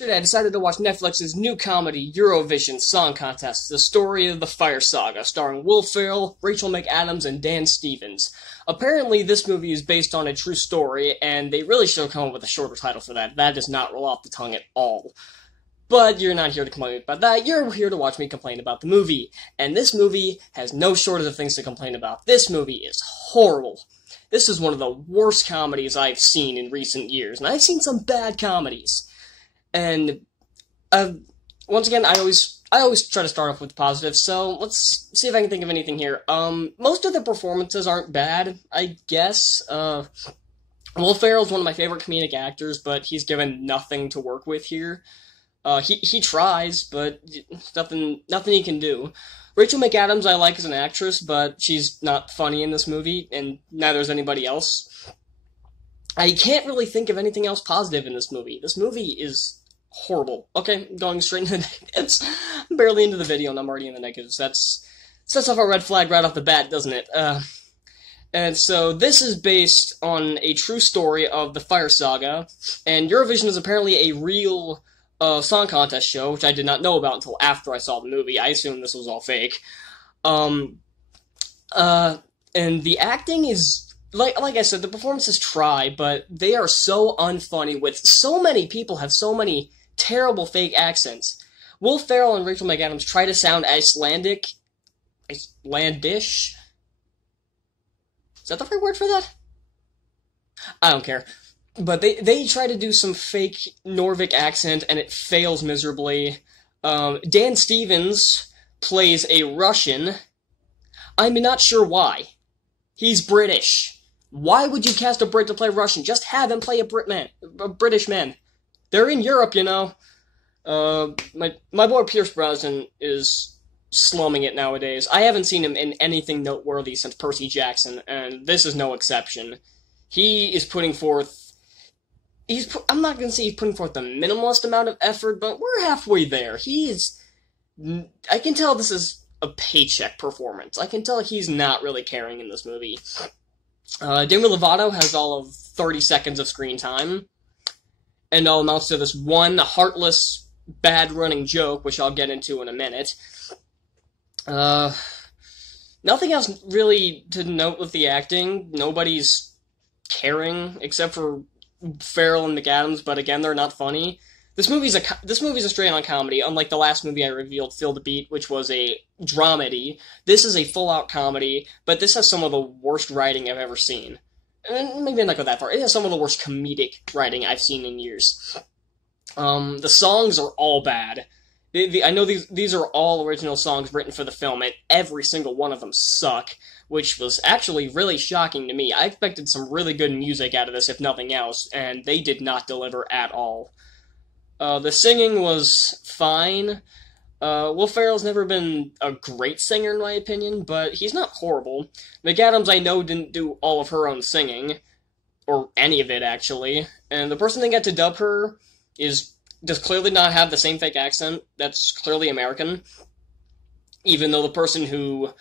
Today I decided to watch Netflix's new comedy, Eurovision Song Contest, The Story of the Fire Saga, starring Will Ferrell, Rachel McAdams, and Dan Stevens. Apparently, this movie is based on a true story, and they really should have come up with a shorter title for that. That does not roll off the tongue at all. But you're not here to complain about that, you're here to watch me complain about the movie. And this movie has no shortage of things to complain about. This movie is horrible. This is one of the worst comedies I've seen in recent years, and I've seen some bad comedies. And once again, I always try to start off with positives, so let's see if I can think of anything here. Most of the performances aren't bad, I guess. Will Ferrell's one of my favorite comedic actors, but he's given nothing to work with here. He tries, but nothing he can do. Rachel McAdams I like as an actress, but she's not funny in this movie, and neither is anybody else. I can't really think of anything else positive in this movie. This movie is horrible. Okay, going straight into the negatives. I'm barely into the video and I'm already in the negatives. That's sets off a red flag right off the bat, doesn't it? And so this is based on a true story of the Fire Saga, and Eurovision is apparently a real song contest show, which I did not know about until after I saw the movie. I assumed this was all fake. And the acting is like I said, the performances try, but they are so unfunny. With so many people have so many terrible fake accents. Will Ferrell and Rachel McAdams try to sound Icelandish. Is that the right word for that? I don't care. But they try to do some fake Norvik accent, and it fails miserably. Dan Stevens plays a Russian. I'm not sure why. He's British. Why would you cast a Brit to play Russian? Just have him play a British man. They're in Europe, you know. My boy Pierce Brosnan is slumming it nowadays. I haven't seen him in anything noteworthy since Percy Jackson, and this is no exception. He is putting forth... I'm not going to say he's putting forth the minimalist amount of effort, but we're halfway there. I can tell this is a paycheck performance. I can tell he's not really caring in this movie. Demi Lovato has all of 30 seconds of screen time, and all amounts to this one heartless, bad-running joke, which I'll get into in a minute. Nothing else really to note with the acting. Nobody's caring, except for Ferrell and McAdams, but again, they're not funny. This movie's a straight-on comedy, unlike the last movie I reviewed, Feel the Beat, which was a dramedy. This is a full-out comedy, but this has some of the worst writing I've ever seen. And maybe not go that far. It has some of the worst comedic writing I've seen in years. The songs are all bad. I know these are all original songs written for the film, and every single one of them suck, which was actually really shocking to me. I expected some really good music out of this, if nothing else, and they did not deliver at all. The singing was fine. Will Ferrell's never been a great singer, in my opinion, but he's not horrible. McAdams, I know, didn't do all of her own singing, or any of it, actually, and the person they got to dub her does clearly not have the same fake accent. That's clearly American, even though the person who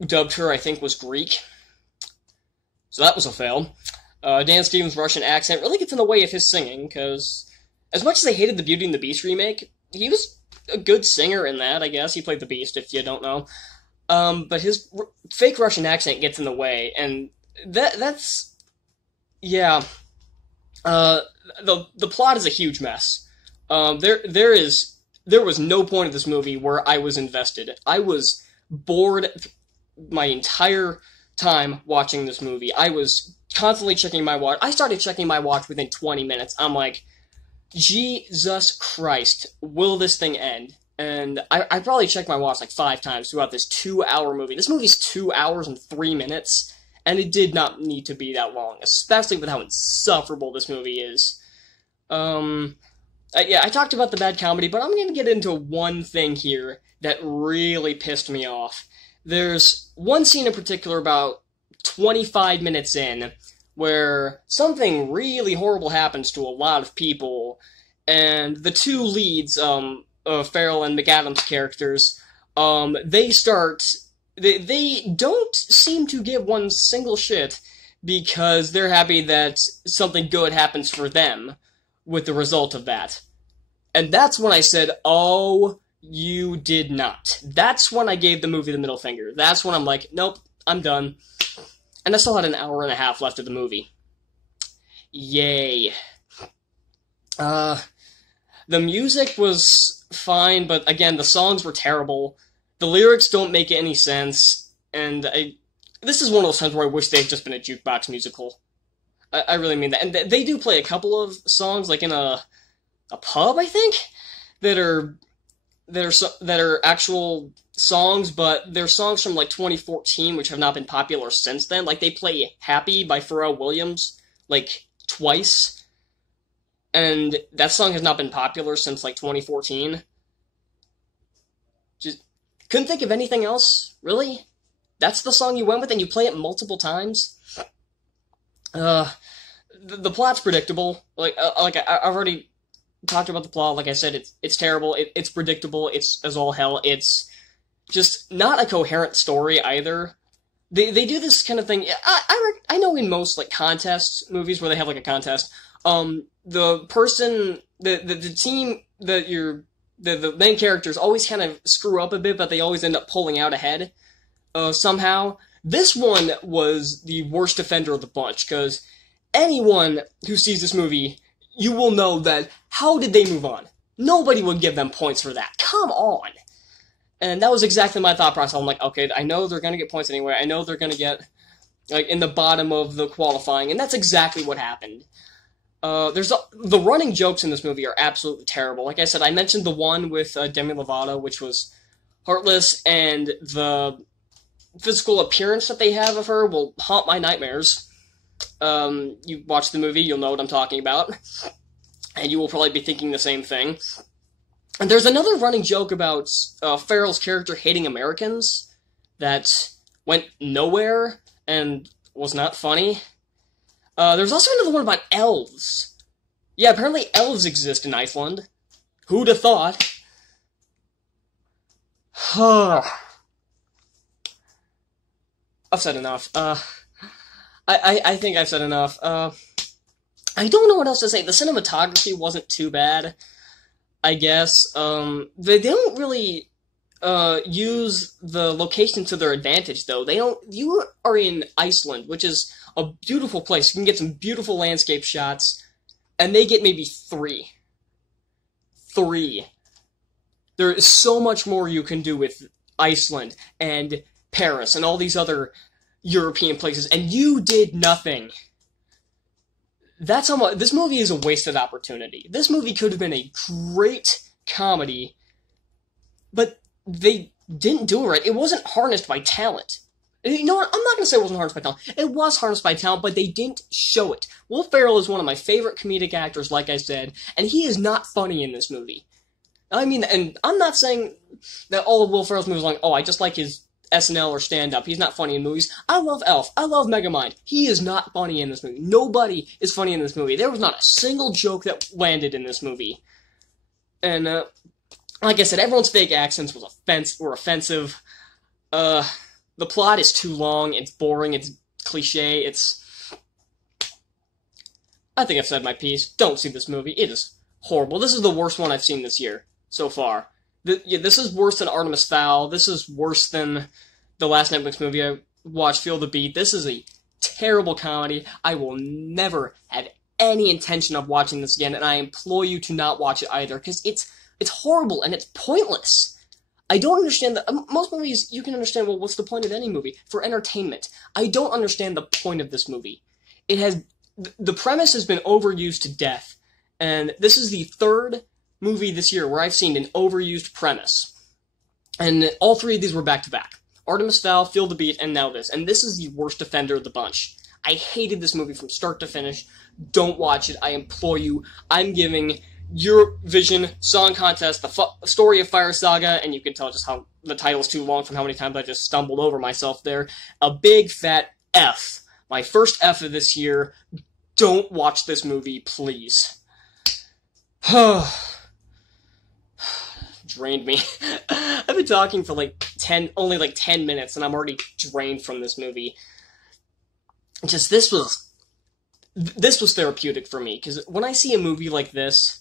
dubbed her, I think, was Greek. So that was a fail. Dan Stevens' Russian accent really gets in the way of his singing, because as much as I hated the Beauty and the Beast remake, he was a good singer in that, I guess. He played the Beast, if you don't know. But his fake Russian accent gets in the way, and that's... Yeah. The plot is a huge mess. There was no point of this movie where I was invested. I was bored my entire time watching this movie. I was constantly checking my watch. I started checking my watch within 20 minutes. I'm like, Jesus Christ, will this thing end? And I probably checked my watch like 5 times throughout this 2-hour movie. This movie's 2 hours and 3 minutes, and it did not need to be that long, especially with how insufferable this movie is. Yeah, I talked about the bad comedy, but I'm going to get into one thing here that really pissed me off. There's one scene in particular about 25 minutes in where something really horrible happens to a lot of people, and the two leads, Ferrell and McAdams' characters, they don't seem to give one single shit because they're happy that something good happens for them with the result of that. And that's when I said, oh, you did not. That's when I gave the movie the middle finger. That's when I'm like, nope, I'm done. And I still had an hour and a half left of the movie. Yay. The music was fine, but again, the songs were terrible. The lyrics don't make any sense, and this is one of those times where I wish they had just been a jukebox musical. I really mean that. And they do play a couple of songs, like in a pub, I think, that are actual songs, but they're songs from like 2014, which have not been popular since then. Like they play "Happy" by Pharrell Williams like twice, and that song has not been popular since like 2014. Just couldn't think of anything else, really. That's the song you went with, and you play it multiple times. The plot's predictable. I've already talked about the plot. Like I said, it's terrible. It's predictable. It's as all hell. It's just not a coherent story either. They do this kind of thing. I know in most like contest movies where they have like a contest, the person, the team that the main characters always kind of screw up a bit, but they always end up pulling out ahead somehow. This one was the worst offender of the bunch, because anyone who sees this movie, you will know that how did they move on? Nobody would give them points for that. Come on! And that was exactly my thought process. I'm like, okay, I know they're going to get points anyway. I know they're going to get like in the bottom of the qualifying, and that's exactly what happened. The running jokes in this movie are absolutely terrible. Like I said, I mentioned the one with Demi Lovato, which was heartless, and the physical appearance that they have of her will haunt my nightmares. You watch the movie, you'll know what I'm talking about, and you will probably be thinking the same thing. And there's another running joke about Farrell's character hating Americans that went nowhere and was not funny. There's also another one about elves. Yeah, apparently elves exist in Iceland. Who'd have thought? I've said enough. I think I've said enough. I don't know what else to say. The cinematography wasn't too bad, I guess. They don't really use the location to their advantage, though. You are in Iceland, which is a beautiful place. You can get some beautiful landscape shots, and they get maybe 3. 3. There is so much more you can do with Iceland and Paris and all these other European places, and you did nothing. That's how much this movie is a wasted opportunity. This movie could have been a great comedy, but they didn't do it right. It wasn't harnessed by talent. You know what? I'm not going to say it wasn't harnessed by talent. It was harnessed by talent, but they didn't show it. Will Ferrell is one of my favorite comedic actors, like I said, and he is not funny in this movie. I mean, and I'm not saying that all of Will Ferrell's movies are like, oh, I just like his SNL or stand-up. He's not funny in movies. I love Elf. I love Megamind. He is not funny in this movie. Nobody is funny in this movie. There was not a single joke that landed in this movie. And, like I said, everyone's fake accents were offensive. The plot is too long, it's boring, it's cliche, I think I've said my piece. Don't see this movie. It is horrible. This is the worst one I've seen this year, so far. This is worse than Artemis Fowl. This is worse than the last Netflix movie I watched, Feel the Beat. This is a terrible comedy. I will never have any intention of watching this again, and I implore you to not watch it either, because it's horrible, and it's pointless. I don't understand that. Most movies, you can understand, well, what's the point of any movie? For entertainment. I don't understand the point of this movie. The premise has been overused to death, and this is the third movie this year where I've seen an overused premise. And all 3 of these were back-to-back. Artemis Fowl, Feel the Beat, and now this. And this is the worst offender of the bunch. I hated this movie from start to finish. Don't watch it. I implore you. I'm giving Eurovision Song Contest, the Story of Fire Saga, and you can tell just how the title's too long from how many times I just stumbled over myself there, a big fat F. My first F of this year. Don't watch this movie, please. Drained me. I've been talking for only 10 minutes, and I'm already drained from this movie. This was therapeutic for me, because when I see a movie like this,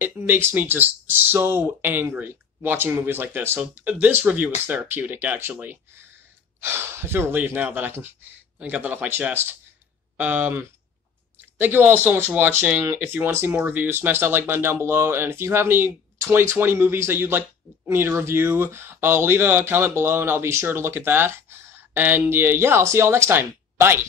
it makes me just so angry watching movies like this. So this review was therapeutic, actually. I feel relieved now that I got that off my chest. Thank you all so much for watching. If you want to see more reviews, smash that like button down below. And if you have any 2020 movies that you'd like me to review, leave a comment below and I'll be sure to look at that. And yeah, I'll see y'all next time. Bye!